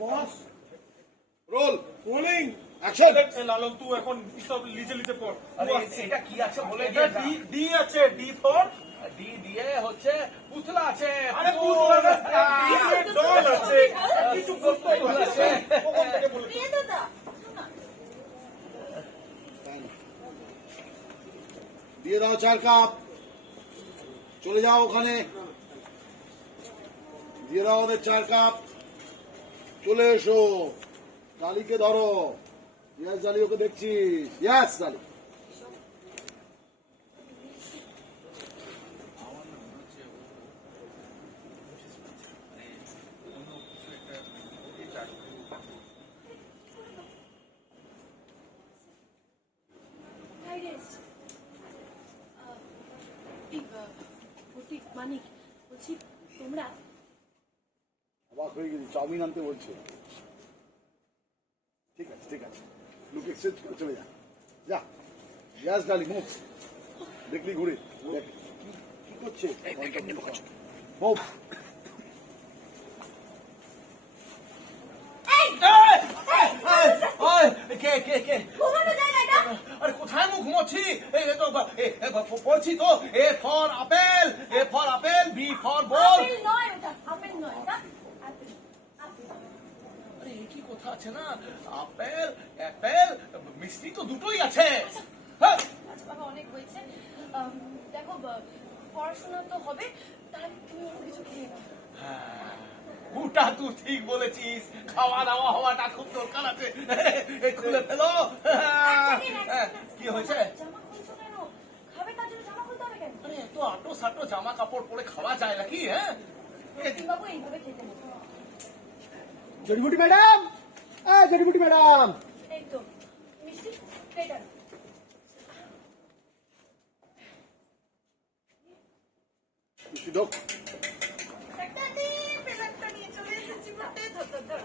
Boss roll bowling action Lalan তুই এখন সব লিজে লিজে পড়। এটা কি আছে বলে এটা ডি ডি আছে ডি ফর ডি দিয়ে হচ্ছে পুতলা আছে। আরে পুতুল, পুতুল আছে, আহ, ডি এর ডল আছে। কিছু করতে আছে। ওখান থেকে বলে দাদা দিয়ে দাও চার কাপ। চলে যাও ওখানে। দিয়ে দাও ওদের চার কাপ। চলে এসো। ডালিকে ধরো। ইয়াস ডালি ওকে দেখছিস ইয়াস বলছি তোমরা হয়ে গেছি চাউমিন আনতে বলছে ঠিক আছে ঠিক আছে লুক এক্সচেঞ্জ করে চলে যা যা ইয়াস ডালি মুখ। দেখলি ঘুরে কি- করছে? কে কে কে? আরে কোথায় মুখ ঘুমোচ্ছি? এ তো এ, এ, পড়ছি তো। A for apple A for apple B for ball. Apple নয় আপেল নয় এটা আপেল আপেল আরে এ কি কথা আছে না? আপেল অ্যাপেল মিষ্টি তো দুটোই আছে। হ্যাঁ। আচ্ছা বাবা অনেক হয়েছে। দেখো পড়াশোনা তো হবে তাহলে তুমি অন্য কিছু খেয়ে ওটা তুই ঠিক বলেছিস। খাওয়া দাওয়া হওয়াটা খুব দরকার আছে। খুলে ফেলো। হ্যাঁ, কি হয়েছে? জামা খুলছো কেন? খাবে তার জন্য জামা খুলতে হবে কেন? আরে এত আটো সাটো জামা কাপড় পরে খাওয়া যায় নাকি হ্যাঁ? জড়িবুটি ম্যাডাম! জড়িবুটি ম্যাডাম। এই তো মিষ্টি পেটার ঢোক ডাক্তারনি পেলাকটা নিয়ে চলে এসেছি বটে ধর ধর ধর।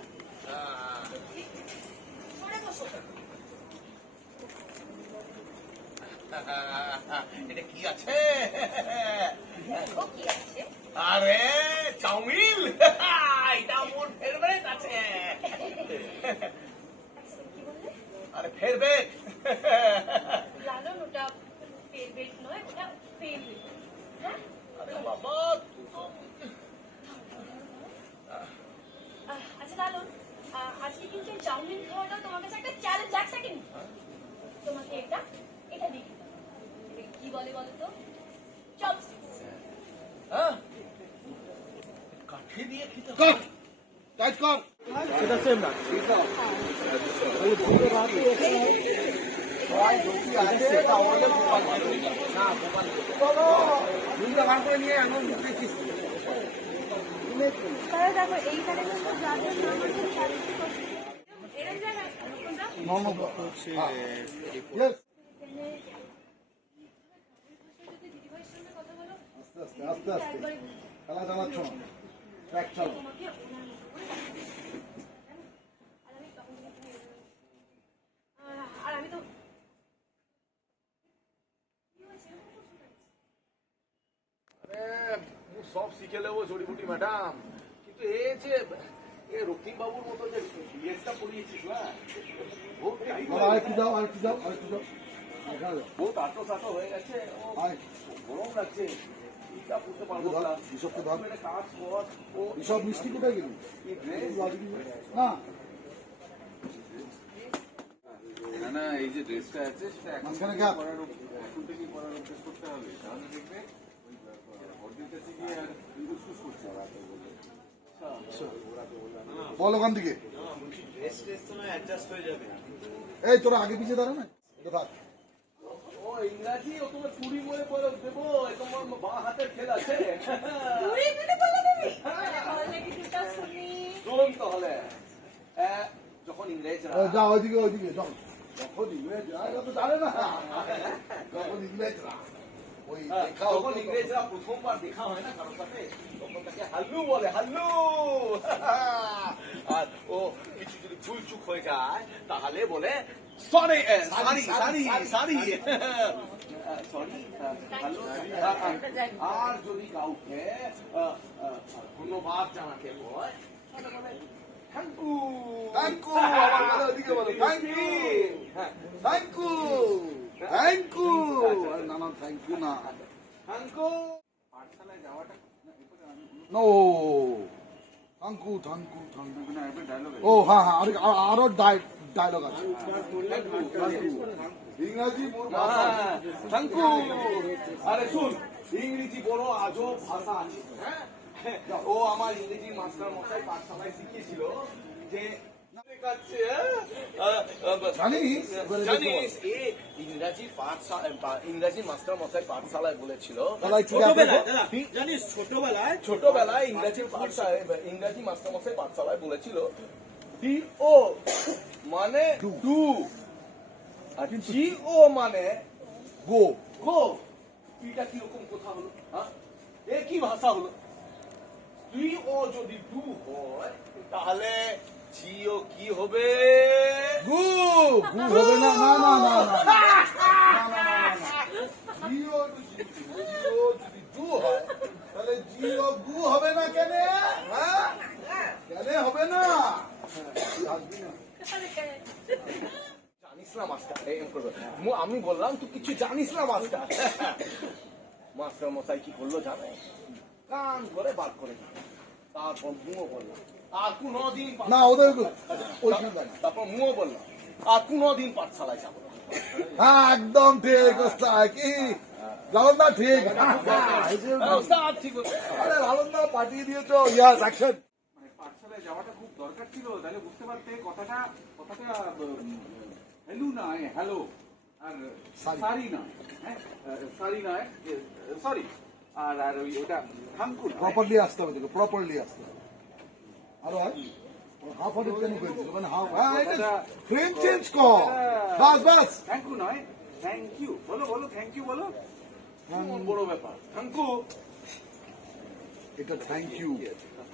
সরে বসো। এটা কি আছে? দেখো কি আছে। আরে চাউমিন। এটা মোর ফেভারিট আছে আচ্ছা, কি আরে ফেভারিট লালন ওটা ফেভারিট নয় ওটা ফেভারিট হ্যাঁ? আরে বাবা তুই তো আচ্ছা লালন আজকে কিন্তু চাউমিন খাওয়াটা তোমার কাছে একটা চ্যালেঞ্জ লাগছে কি তোমাকে এটা এটা এটাকে কি বলে বলো তো চপস্টিক্স হ্যাঁ? যদি দিদিভাইয়ের সঙ্গে কথা বলো। আস্তে আস্তে আস্তে আস্তে। খেলা চালাচ্ছ না? আর আমি তো সব শিখে নেব জড়িবুটি ম্যাডাম কিন্তু এ যে এ রক্তিম বাবুর মতো যে বিএসটা পড়িয়েছিস না? আরেকটু যাও আরেকটু যাও আরেকটু যাও বহুত আটো সাটো হয়ে গেছে। গরম লাগছে। এসব মিষ্টি কোথায় গেলি? এই না এই যে ড্রেসটা আছে সেটা এখন মাঝখানে থেকে পরার এখন থেকে পরার অভ্যেস করতে হবে। তাহলে দেখবে ওই বডির আর না। বল ওখান থেকে। এই তোরা আগে পিছিয়ে দাঁড়া না। এটা থাক। ও ইংরাজি ও তোমার কুড়ি বলে পরে দেবো তোমার বাঁ হাতের খেল আছে। বলো তুমি। তাহলে কি দুটা শুনি? শোন তাহলে। যখন ইংরেজরা ওই ওইদিকে ওইদিকে চল যখন ইংরেজরা তো জানে না। যখন ইংরেজরা ওই দেখা যখন ইংরেজরা প্রথমবার দেখা হয় না কারোর সাথে তখন তাকে হাল্লু বলে হাল্লু! আর ও কিছু যদি ভুল চুক হয়ে যায় তাহলে বলে sorry sorry sorry sorry sorry আর যদি কাউকে ধন্যবাদ জানাতে হয় থ্যাংক ইউ থ্যাংক ইউ আমার বলো ওদিকে বলো। Thank you thank you thank you না না থ্যাংক ইউ না। থ্যাংক ইউ পাঠশালায় যাওয়াটা no thank you thank you thank you ও হ্যাঁ হ্যাঁ আরে- আরও ডায়লগ আছে। ইংরাজি ভাষা। থ্যাংক আরে শুন ইংরেজি বড় আজব ভাষা আছে। হ্যাঁ ও আমার ইংরেজি মাস্টার মশাই পাঠশালায় শিখিয়েছিল যে হ্যাঁ? ইংরাজি মাস্টার মশাই পাঠশালায় বলেছিল। জানিস ছোটবেলায় ছোটবেলায় ইংরাজি পাঠশালায় ইংরাজি মাস্টার মশাই পাঠশালায় বলেছিল ও মানে আর জি ও মানে গো গো এটা কীরকম কথা হলো হ্যাঁ? এ কি ভাষা হলো তুই ও যদি ডু হয় তাহলে জিও কি হবে গু গু হবে না না না না না জিও জিও যদি গু হয় তাহলে জিও গু হবে না কেন হ্যাঁ কেন হবে না জানিস না মাস্টার আমি বললাম তুই কিছু জানিস না মাস্টার? মাস্টার মশাই কি করল জানে? কান করে বার করে তারপর মুও বললাম আর কোনদিন না ওদের তারপর মুও বললাম আর কোনদিন পাঠশালায় যাব হ্যাঁ একদম ঠিক কি? লালন্দা ঠিক। এই যে- হ্যাঁ, ওস্তাদ, ঠিক আরে লালন্দা পাঠিয়ে দিয়েছ ইয়াস অ্যাকশন মানে পাঠশালায় যাওয়াটা দরকার ছিল তাহলে বুঝতে পারতে কথাটা কথাটা হ্যালো নয় হ্যালো আর সারি। নয় হ্যাঁ সারি নয় সরি আর আর ওই ওটা থাঙ্কু। প্রপারলি আসতে হবে প্রপারলি আসতে হবে। আরও হয়? হাফ হার্টেড কেন করেছিস মানে হাফ হ্যাঁ ফ্রেম চেঞ্জ কর। বাস বাস। থ্যাংক ইউ নয় থ্যাংক ইউ বলো বলো থ্যাংক ইউ বলো। বড় ব্যাপার? থ্যাংকু এটা থ্যাংক ইউ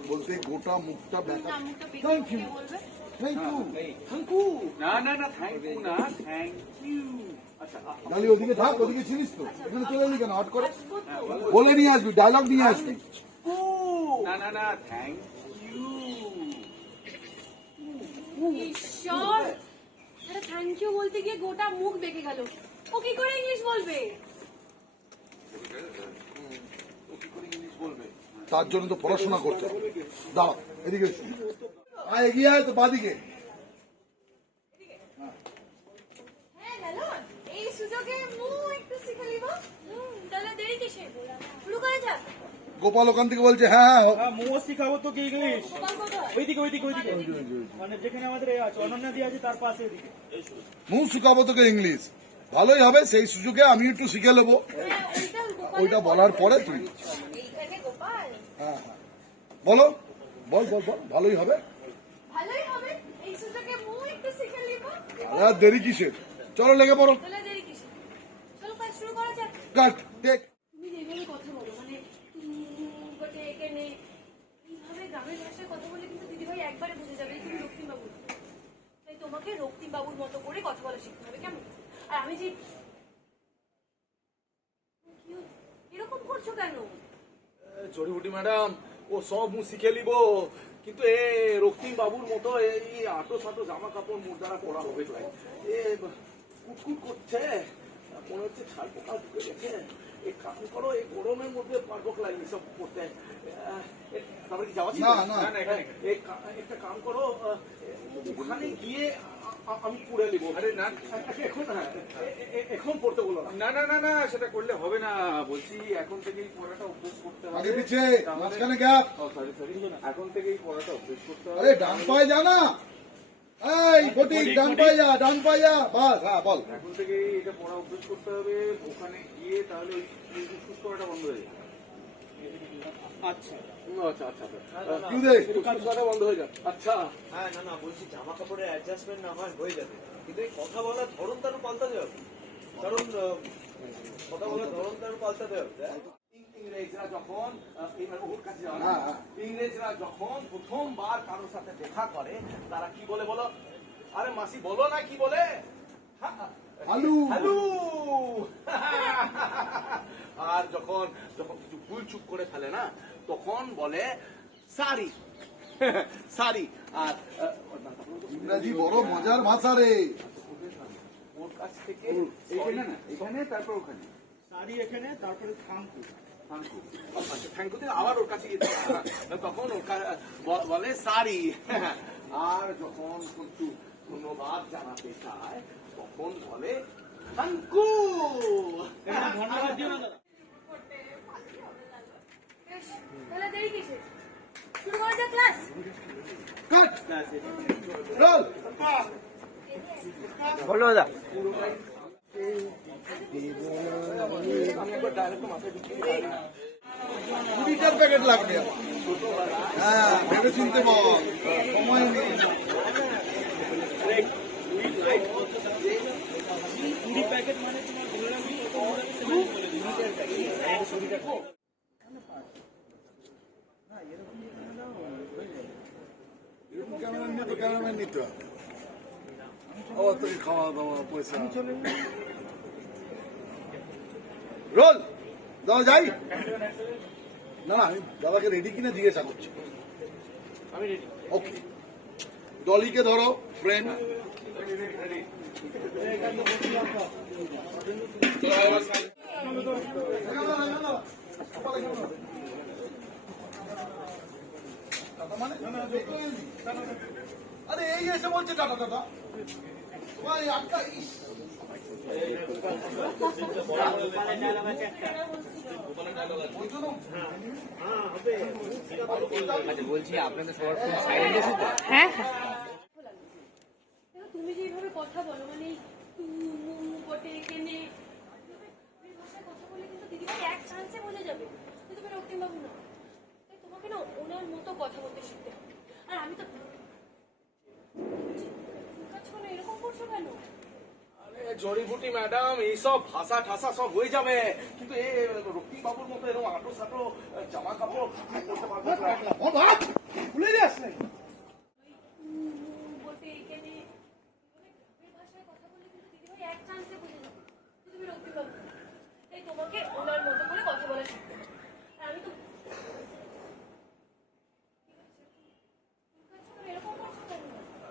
বলতে গোটা মুখটা ব্যাকা মুখটা পেটে থ্যাংক ইউ থ্যাংক ইউ না না না থ্যাংক ইউ না থ্যাংক ইউ আচ্ছা তাহলে ওদিকে থাক ওদিকে ছিলিস তো? এখানে চলে এলি কেন? হট করে? বলে নিয়ে আসবি ডায়লগ নিয়ে আসবি। না না না থ্যাংক ইউ ঈশ্বর আরে থ্যাংক ইউ বলতে গিয়ে গোটা মুখ বেঁকে গেল। ও কি করে ইংলিশ বলবে? ও কি করে ইংলিশ বলবে? তার জন্য তো পড়াশোনা করতে হবে দাও এদিকে আয় এগিয়ে আয় তো বাদিকে হ্যাঁ গোপাল ওখান থেকে বলছে হ্যাঁ হ্যাঁ মোমো শিখাবো তোকে ইংলিশ ওইদিকে ওইদিকে ওইদিকে মানে যেখানে আমাদের আছে অনন্যা দিয়ে আছে তার পাশে এদিকে শিখাবো তোকে ইংলিশ ভালোই হবে সেই সুযোগে আমি একটু শিখে নেব হ্যাঁ, ওইটা বলার পরে তুই হ্যাঁ হ্যাঁ। বলো। বল বল বল। ভালোই হবে। আরে দেরি কিসের? চলো লেগে পড়ো। দেরি কিসে চলো কাজ শুরু করা যাক। কাট টেক তুমি যেভাবে কথা বলো মানে উম, বটে এখানে এইভাবে গ্রামের ভাষায় কথা বলে কিন্তু দিদিভাই একবারে বুঝে যাবে তুমি রক্তিম বাবু তাই তোমাকে রক্তিম বাবুর মতো করে কথা বলা শিখতে হবে কেমন? আর আমি যে এরকম করছ কেন? জড়িবুটি ম্যাডাম ও সব মু শিখে নিব কিন্তু এ রক্তিম বাবুর মতো এই আটো সাটো জামা কাপড় মুখ দ্বারা পরা হবে তো এ কুটকুট করছে মনে হচ্ছে ছাল পোকা ঢুকে গেছে কাম করো এই গরমের মধ্যে পারব লাগবে সব করতে তারপরে কি যাওয়া ছিল? না, না। একটা কাম করো ওখানে গিয়ে আমি পড়ে নিবো। আরে না এখন হ্যাঁ, এ- এ- এখন পড়তে বলো না। না না না সেটা করলে হবে না। বলছি এখন থেকেই পড়াটা অভ্যেস করতে হবে। আগে পিছে মাঝখানে গ্যাপ ও সরি সরি এখন থেকেই পড়াটা অভ্যেস করতে হবে। আরে ডান পায়ে যা না। এই ফটিক ডান পায়ে যা ডান পায়ে যা। বাস হ্যাঁ বল। এখন থেকেই এটা পড়া অভ্যেস করতে হবে। ওখানে গিয়ে তাহলে ওই ফুসফুস করাটা বন্ধ হয়ে যাবে। আচ্ছা। আচ্ছা আচ্ছা আচ্ছা। কিউ দে ফুসফুস করা? বন্ধ হয়ে যাবে আচ্ছা। হ্যাঁ না না বলছি জামা কাপড়ের অ্যাডজাস্টমেন্ট না হয় হয়ে যাবে। কিন্তু এই কথা বলার ধরন তারও পাল্টাতে হবে। কারণ কথা বলার ধরন পাল্টাতে হবে ইংরেজরা যখন মানে ওর কাছে। ইংরেজরা যখন প্রথমবার কারোর সাথে দেখা করে তারা কি বলে বলো? আরে মাসি বলো না কি বলে? আলু। আর যখন যখন কিছু ভুল চুপ করে ফেলে না তখন বলে সারি। শাড়ি আর ইংরাজি বড় মজার ভাষা রে। ওর কাছ থেকে এইখানে না এখানে তারপর ওখানে। শাড়ি এখানে তারপরে থামকু আচ্ছা থ্যাংকুতে আবার ওর কাছে গেছে তখন ওর বলে শাড়ি আর যখন ধন্যবাদ জানাতে চায় তখন বলে? থ্যাংকু ধন্যবাদ দিও না দাদা তাহলে দেরি কিসে শুরু করা যাক ক্লাস কাট! রোল! আমি একবার ডাইরেক্ট মাথায় ঢুকিয়ে কুড়িটার প্যাকেট লাগবে। হ্যাঁ ভেবে চিনতে বল সময় নেই। খাওয়া দাওয়া পয়সা রোল দাদা যাই। না না আমি দাদাকে রেডি কিনা জিজ্ঞাসা করছি। ওকে ডলিকে ধরো ফ্রেন্ড আরে এই এসে বলছে টাটা টাটা ভাই আটকা ইস। ওই জন্য দেখো, তুমি যেভাবে কথা বলো মানে তু মু বটে কেনে। ভাষায় কথা বলে কিন্তু দিদিভাই এক চান্সে বোঝা যাবে। যে তুমি রক্তিমবাবু না তাই তোমাকে না ওনার মতো কথা বলতে শিখতে হবে। আর আমি তো এরকম করছ কেন? আরে জড়িবুটি ম্যাডাম এইসব ভাষা ঠাসা সব হয়ে যাবে। কিন্তু এ রক্তিম বাবুর মতো এরকম আটো সাটো জামা কাপড় করতে পারবে না। ভুলে যাস নাকি তু মু বটে কেনে এই ভাষায় কথা বলে কিন্তু দিদিভাই এক চান্সে বোঝা যাবে যে তুমি রক্তিমবাবু না তাই তোমাকে ওনার মতো করে কথা বলা শিখতে হবে আর আমি তো কাজ করো এরকম করছ কেন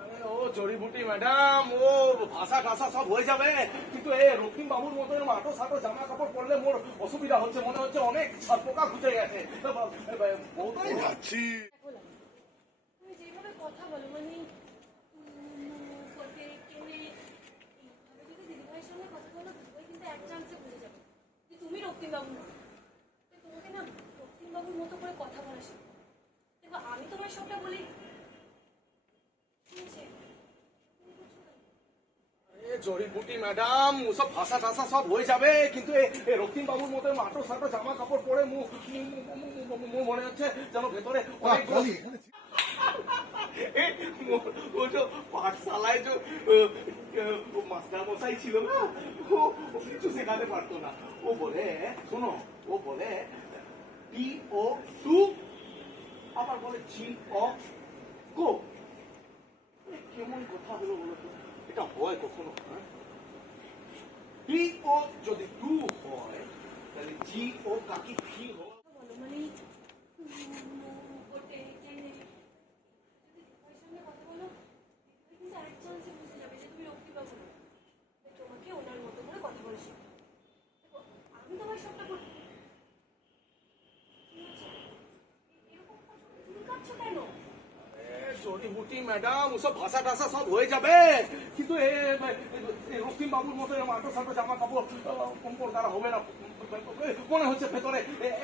আরে ও জড়িবুটি ম্যাডাম ও ভাষা ঠাসা সব হয়ে যাবে। কিন্তু এ রক্তিম বাবুর মতো এরকম আটো সাটো জামা কাপড় পরলে মোর অসুবিধা হচ্ছে মনে হচ্ছে অনেক পোকা ঘুচে গেছে। যাচ্ছি। যেভাবে কথা বলো মানে তুমি রক্তিমবাবু না তোমাকে না রক্তিমবাবুর মতো করে কথা বলা শেখো দেখো আমি তোমার সবটা বলি ঠিক আছে তুমি করছ না? এ জড়িবুটি ম্যাডাম সব ভাষা টাসা সব হয়ে যাবে। কিন্তু রক্তিম বাবুর মতো আটো সাটো জামা কাপড় পরে মু মু- মু- মু- মু- মনে হচ্ছে যেন ভেতরে অনেক ডলি, এখানে এ, ও- ও যে পাঠশালায় যে মাস্টার মশাই ছিল না ও কিছু শেখাতে পারতো না। ও বলে শোনো ও বলে টি ও টু আবার বলে কেমন কথা হলো বলো তো? এটা হয় কখনো পি ও যদি টু হয় তাহলে জি ও কাকি কি হয় কথা বলো মানে উম, বলতে কেনে যদি দিদিভাইয়ের সঙ্গে কথা বলো দিদিভাই কিন্তু এক চান্সে বুঝে যাবে যে তুমি রক্তিমবাবু না তাই তোমাকে ওনার মতো করে কথা বলা শেখো দেখো আমি তোমার সবটা বলি ঠিক আছে? এ- এরকম করছ কেন? তুমি কাঁদছো কেন জড়িবুটি ম্যাডাম ওসব ভাষা টাসা সব হয়ে যাবে। কিন্তু এ রক্তিম বাবুর মতো এরকম আটো সাটো জামা কাপড় কম্পর দ্বারা হবে না। মনে হচ্ছে ভেতরে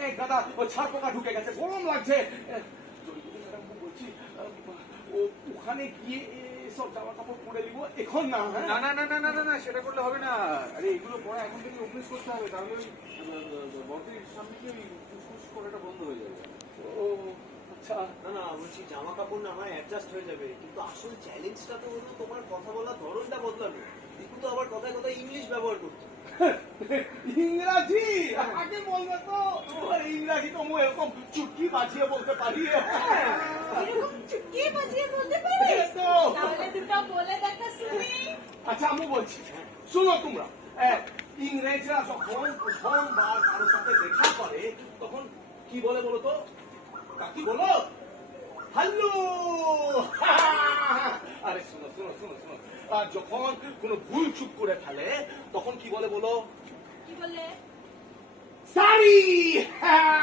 এক গাদা ওই ছাড় পোকা ঢুকে গেছে গরম লাগছে। বলছি ওখানে গিয়ে সব জামা কাপড় পরে দিব এখন না হ্যাঁ? না না না না না না না সেটা করলে হবে না। আরে এগুলো পরে এখন থেকে অভ্যেস করতে হবে তাহলে ওই বটির সামনে কি ওই ফুসফুস করাটা বন্ধ হয়ে যাবে। ও আচ্ছা না না বলছি জামা কাপড় না হয় অ্যাডজাস্ট হয়ে যাবে। কিন্তু আসল চ্যালেঞ্জটা তো হলো তোমার কথা বলার ধরনটা বদলানো। দীপু তো আবার কথায় কথায় ইংলিশ ব্যবহার করতো ইংরাজি? আগে বলবে তো। আরে ইংরাজি তো মু এরকম চুটকি বাজিয়ে বলতে পারি। এরকম চুটকি বাজিয়ে বলতে পারিস তাহলে দুটো বলে দেখা শুনি। আচ্ছা আমি বলছি শুনো তোমরা। ইংরেজরা যখন প্রথমবার কারোর সাথে দেখা করে তখন কি বলে বলো তো? তা কি বলো? হ্যালো! আরে শোনো শোনো শোনো শোনো। আর যখন কোনো ভুল চুপ করে ফেলে তখন কি বলে বলো? কি বলে? সারি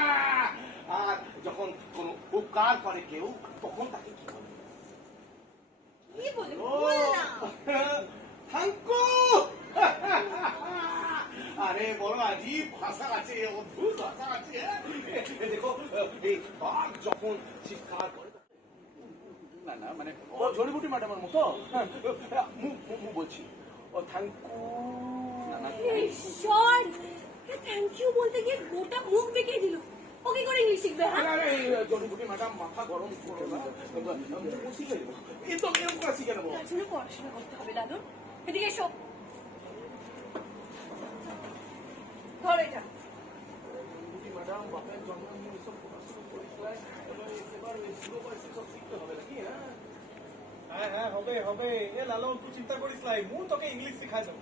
আর যখন কোনো উপকার করে কেউ তখন তাকে কি বলে? কি বলে ও বল না থাঙ্কু আরে বড় আজীব ভাষা আছে অদ্ভুত ভাষা আছে এ দেখো এই বাঘ যখন চিৎকার করে না না মানে ও জড়িবুটি ম্যাডামের মতো। হ্যাঁ, মু মু- মু বলছি। ও থ্যাংকু ঈশ্বর থ্যাংক ইউ বলতে গিয়ে গোটা মুখ বেঁকে দিল। ও কি করে ইংলিশ শিখবে হ্যাঁ? আরে জড়িবুটি ম্যাডাম মাথা গরম করো না। ও শিখে নেব। এ তো এরকম করে শিখে নেব। তার জন্য পড়াশোনা করতে হবে লালন এদিকে এসো। ধরো এটা। ম্যাডাম বাপের জন্মদিন এসব পড়াশোনা করিস এবার এবার বুড়ো বয়সে সব শিখতে হবে নাকি হ্যাঁ হ্যাঁ হ্যাঁ হবে হবে এ লালন তুই চিন্তা করিস লাই মু তোকে ইংলিশ শিখাই দেবো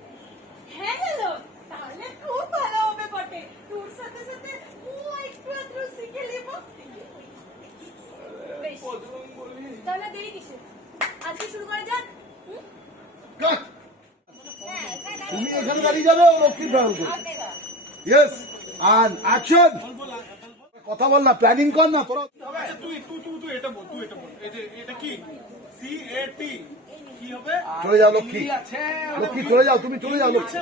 হ্যাঁ লালন তাহলে খুব ভালো হবে বটে। তোর সাথে সাথে ও একটু আধটু শিখে নেব। বেশ। বজরং বলি তাহলে দেরি কিসে আজকে শুরু করা যাক। হুম? কাট হ্যাঁ, হ্যাঁ। তুমি এখানে দাঁড়িয়ে যাবে ও লক্ষ্মীর ফেরত ইয়েস অ্যান্ড অ্যাকশন কথা বল না প্ল্যানিং কর না তোরা আচ্ছা তুই তুই এটা বল তুই এটা বল। এটা কি? হবে? চলে যাও লক্ষ্মী। লক্ষ্মী চলে যাও তুমি চলে যাও লক্ষ্মী।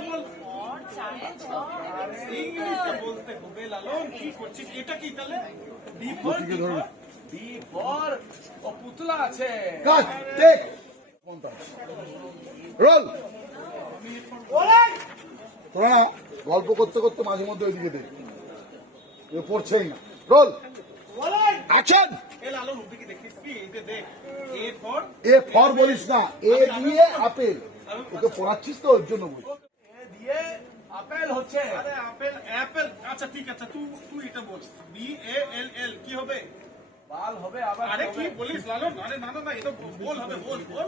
ইংলিশে বলতে হবে লালন কি করছিস? এটা কি তাহলে? ডি ফর লক্ষ্মীকে ধরো। না। বি ফর ও পুতলা আছে। Cut take. রোল। তোরা গল্প করতে করতে মাঝে মধ্যে ওইদিকে দেখ পড়ছেই না। Roll action A for. বলিস না এ দিয়ে আপেল। ওকে পড়াচ্ছিস তো ওর জন্য বলিস আপেল হচ্ছে। আরে আপেল অ্যাপেল। আচ্ছা ঠিক আছে তুই তুই এটা বল। বি এ এল এল কি হবে? বাল হবে আবার আরে কি বলিস লালন? আরে না না না এটা বল হবে বল বল।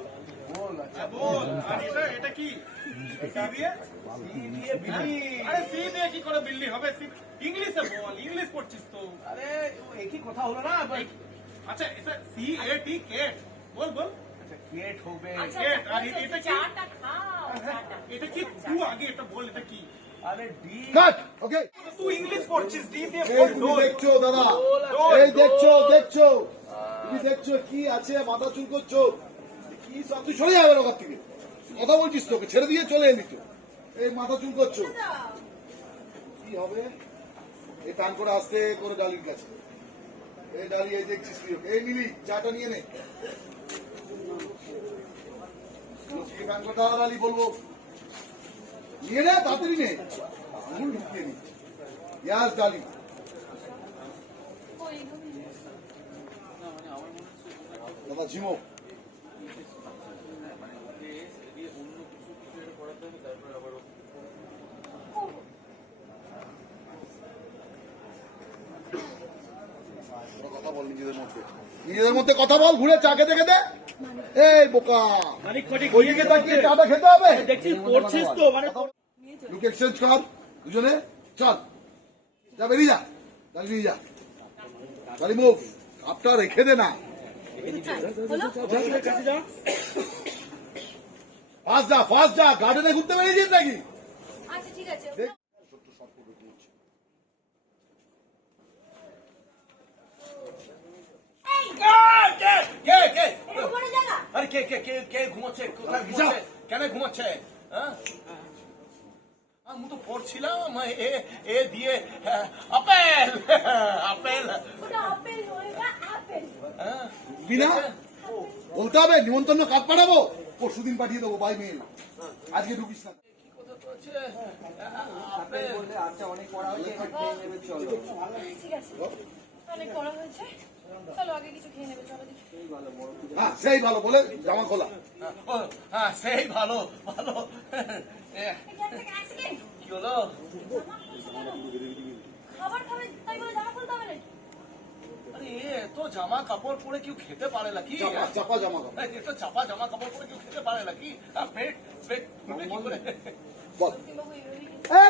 বল আচ্ছা। হ্যাঁ, বল। আর এটা এটা কি? সি দিয়ে? সি দিয়ে বিলি আরে সি দিয়ে কি করে বিল্লি হবে? ইংলিশে বল ইংলিশ পড়ছিস তো। আরে একই কথা হলো না আচ্ছা এটা সি এ টি কেট। বল বল। আচ্ছা হবে। আচ্ছা, কেট আর আচ্ছা, এটা কি? চাটা খাও এটা কি? তুই আগে এটা বল এটা কি? আরে ডি কাট ওকে তুই ইংলিশ পড়ছিস ডি দিয়ে এই বল ডোল দেখছ দাদা। এই দেখছ দেখছ। তুমি দেখছ কি আছে মাথা চুল করছ। কি সব তুই সরে যাবে ওখান থেকে। কথা বলছিস তোকে ছেড়ে দিয়ে চলে এলি তো। এই মাথা চুল করছ। কি হবে? এই টান করে আসতে করে ডালির কাছে। এই ডালি এই দেখছিস তুই এই মিলি চাটা নিয়ে নে। লক্ষ্মী টান করে ডালি বলব। নিয়ে নে তাড়াতাড়ি নে। আঙুল ঢুকিয়ে নি। ইয়াস ডালি দাদা ঝিমো। কথা বল নিজেদের মধ্যে? নিজেদের মধ্যে কথা বল ঘুরে চা খেতে খেতে। এই বোকা। ওইদিকে তাকিয়ে চাটা খেতে হবে? দেখছিস পড়ছিস তো মানে লুক এক্সচেঞ্জ কর দুজনে। চল। যা বেরিয়ে যা। নিয়ে যা। গাড়ি মুভ কাপটা রেখে দে না। ফাস্ট যা। ফাস্ট যা গার্ডেনে ঘুরতে বেরিয়েছিস নাকি? আচ্ছা ঠিক আছে দেখ। এই কে কে কে এটা ঘুমানোর জায়গা আরে কে কে কে কে ঘুমাচ্ছে কোথায় ঘুমাচ্ছে কেন ঘুমাচ্ছে হ্যাঁ আমি তো পড়ছিলাম এ এ দিয়ে হ্যাঁ, আপেল আপেল ওটা আপেল নয় ওটা আপেল হ্যাঁ বিনা বলতে হবে নিমন্ত্রণ কাজ পাঠাবো পরশু দিন পাঠিয়ে দেবো বাই মেল আজকে ঢুকিস না। আছে আপেল ঠিক আছে। অনেক পড়া হয়েছে। চলো আগে কিছু খেয়ে নেবে চলো হ্যাঁ সেই ভালো বলে জামা খোলা। হ্যাঁ সেই ভালো ভালো। সেকেন্ড। কি হলো? জামা খাবার খাবে তাই বলে জামা খুলতে হবে আরে তো জামা কাপড় পরে কেউ খেতে পারে নাকি? চাপা জামা কাপড়। চাপা জামা কাপড় পরে কেউ খেতে পারে নাকি? পেট পেট বল।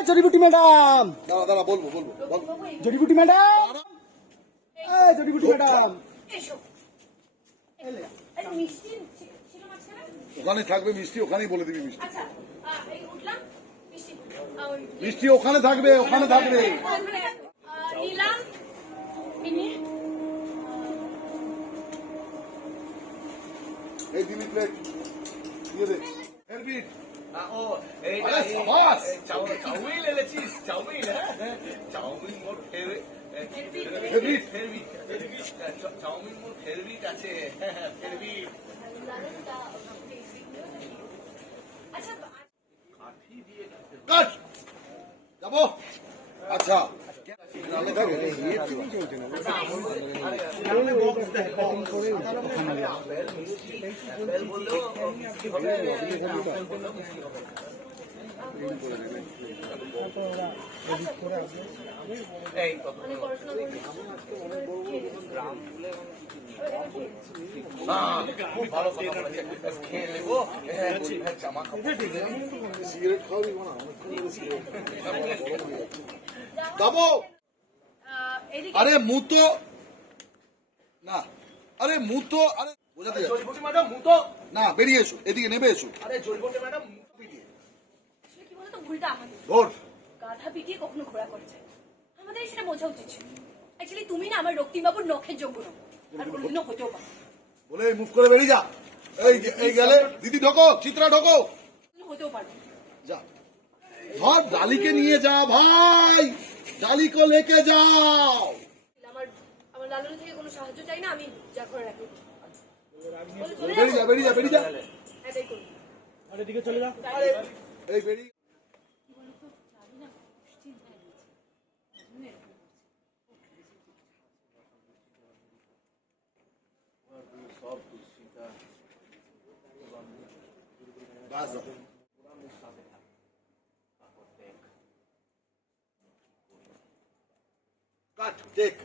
জড়িবুটি ম্যাডাম। দাঁড়া দাঁড়া বলব বলব জড়িবুটি ম্যাডাম। এই জড়িবুটি ম্যাডাম। এসো। এই মিষ্টি ছিল মাঝখানে? ওখানে থাকবে মিষ্টি ওখানেই বলে দিবি মিষ্টি। আচ্ছা এই উঠলাম। মিষ্টি মিষ্টি ওখানে থাকবে ওখানে থাকবে। নিলাম। এই দিবি প্লেট দিয়ে দে। হেরবিট ও এইটা সাবাস! চাউমিন এনেছিস? চাউমিন হ্যাঁ? চাউমিন মোর ফেভারিট। চাউমিন মোর ফেভারিট আছে ফেভারিট কাট! যাব? আচ্ছা। বললেও আরে মুতো। না। আরে মুতো আরে বোঝাতে যাচ্ছে। জরিপটি ম্যাডাম মুতো। না বেরিয়ে এসো এদিকে নেমে এসো। আরে জরিপটি ম্যাডাম মুতো পিটিয়ে আসলে কি বলতো ভুলটা আমাদের। গাধা পিটিয়ে কখনো ঘোড়া করেছে আমাদের সেটা বোঝা উচিত ছিল। অ্যাকচুয়ালি তুমি না আমার রক্তিমবাবুর নখের যোগ্য নও। আর কোনোদিনও হতেও পারো। বলে মুভ করে বেরিয়ে যা। এই এই গেলে দিদি ঢোকো চিত্রা ঢোকো। হতেও পারবে যা। ধর ডালিকে নিয়ে যা ভাই। ডালিকে লেকে যাও। আমার আমার লালনের থেকে কোনো সাহায্য চাই না আমি যা করে রাখি। বেরিয়ে যা বেরিয়ে যা বেরিয়ে যা। এটাই আর এদিকে চলে যা। এই বেরিয়ে বাস কাট টেক